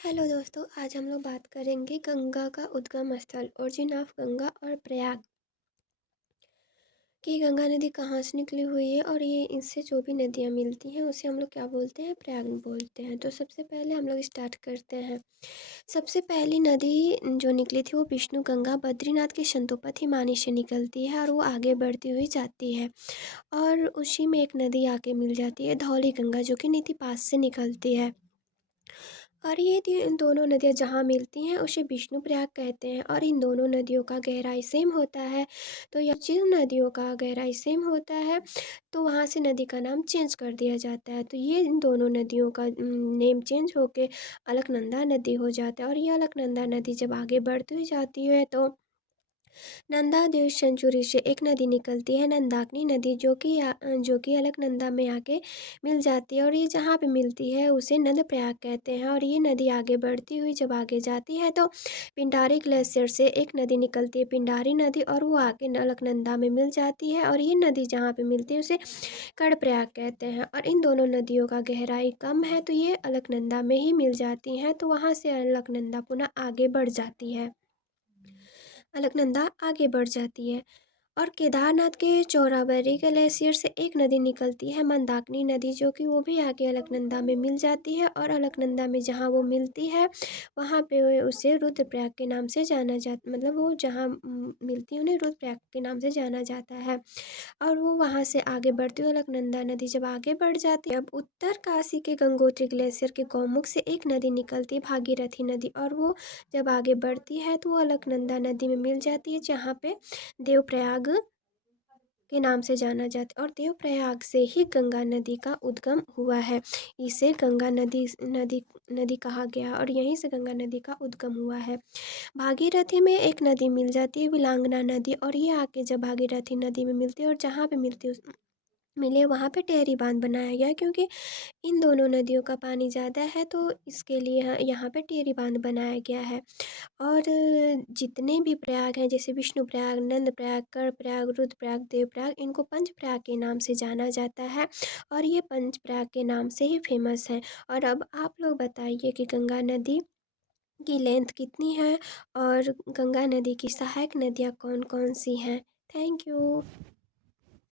Hello दोस्तों, आज हम लोग बात करेंगे गंगा का उद्गम स्थल ओरिजिन ऑफ गंगा और प्रयाग कि गंगा नदी कहाँ से निकली हुई है और ये इससे जो भी नदियाँ मिलती हैं उसे हम लोग क्या बोलते हैं, प्रयाग बोलते हैं। तो सबसे पहले हम लोग स्टार्ट करते हैं। सबसे पहली नदी जो निकली थी वो विष्णु गंगा बद्रीनाथ के संतोपत हिमानी से निकलती है और वो आगे बढ़ती हुई जाती है और उसी में एक नदी आके मिल जाती है धौली गंगा, जो कि नीति पास से निकलती है। और ये इन दोनों नदियाँ जहाँ मिलती हैं उसे विष्णु प्रयाग कहते हैं और इन दोनों नदियों का गहराई सेम होता है। तो यह जिन नदियों का गहराई सेम होता है तो वहाँ से नदी का नाम चेंज कर दिया जाता है। तो ये इन दोनों नदियों का नेम चेंज होके अलकनंदा नदी हो जाता है और ये अलकनंदा नदी जब आगे बढ़ती हुई जाती है तो नंदा देव सेंचुरी से एक नदी निकलती है नंदाकिनी नदी, जो कि अलकनंदा में आके मिल जाती है और ये जहाँ पे मिलती है उसे नंद प्रयाग कहते हैं। और ये नदी आगे बढ़ती हुई जब आगे जाती है तो पिंडारी ग्लेशियर से एक नदी निकलती है पिंडारी नदी और वो आके अलकनंदा में मिल जाती है और ये नदी जहाँ पे मिलती है उसे कर्णप्रयाग कहते हैं। और इन दोनों नदियों का गहराई कम है तो ये अलकनंदा में ही मिल जाती हैं, तो वहाँ से अलकनंदा पुनः आगे बढ़ जाती है। अलकनंदा आगे बढ़ जाती है और केदारनाथ के चौराबाड़ी ग्लेशियर से एक नदी निकलती है मंदाकिनी नदी, जो कि वो भी आगे अलकनंदा में मिल जाती है और अलकनंदा में जहाँ वो मिलती है वहाँ पे उसे रुद्रप्रयाग के नाम से जाना जाता, मतलब वो जहाँ मिलती है उन्हें रुद्रप्रयाग के नाम से जाना जाता है। और वो वहाँ से आगे बढ़ती हुई अलकनंदा नदी जब आगे बढ़ जाती है अब उत्तर काशी के गंगोत्री ग्लेशियर के गौमुख से एक नदी निकलती है भागीरथी नदी और वो जब आगे बढ़ती है तो वो अलकनंदा नदी में मिल जाती है, जहाँ पे देवप्रयाग के नाम से जाना जाता है और देवप्रयाग से ही गंगा नदी का उद्गम हुआ है। इसे गंगा नदी नदी नदी कहा गया और यहीं से गंगा नदी का उद्गम हुआ है। भागीरथी में एक नदी मिल जाती है विलांगना नदी और ये आके जब भागीरथी नदी में मिलती है और जहाँ पे मिलती है मिले वहाँ पे टेहरी बांध बनाया गया, क्योंकि इन दोनों नदियों का पानी ज़्यादा है तो इसके लिए यहाँ पे टेहरी बांध बनाया गया है। और जितने भी प्रयाग हैं जैसे विष्णु प्रयाग, नंद प्रयाग, कर प्रयाग, रुद्र प्रयाग, देव प्रयाग, इनको पंच प्रयाग के नाम से जाना जाता है और ये पंच प्रयाग के नाम से ही फेमस है। और अब आप लोग बताइए कि गंगा नदी की लेंथ कितनी है और गंगा नदी की सहायक नदियाँ कौन कौन सी हैं। Thank you.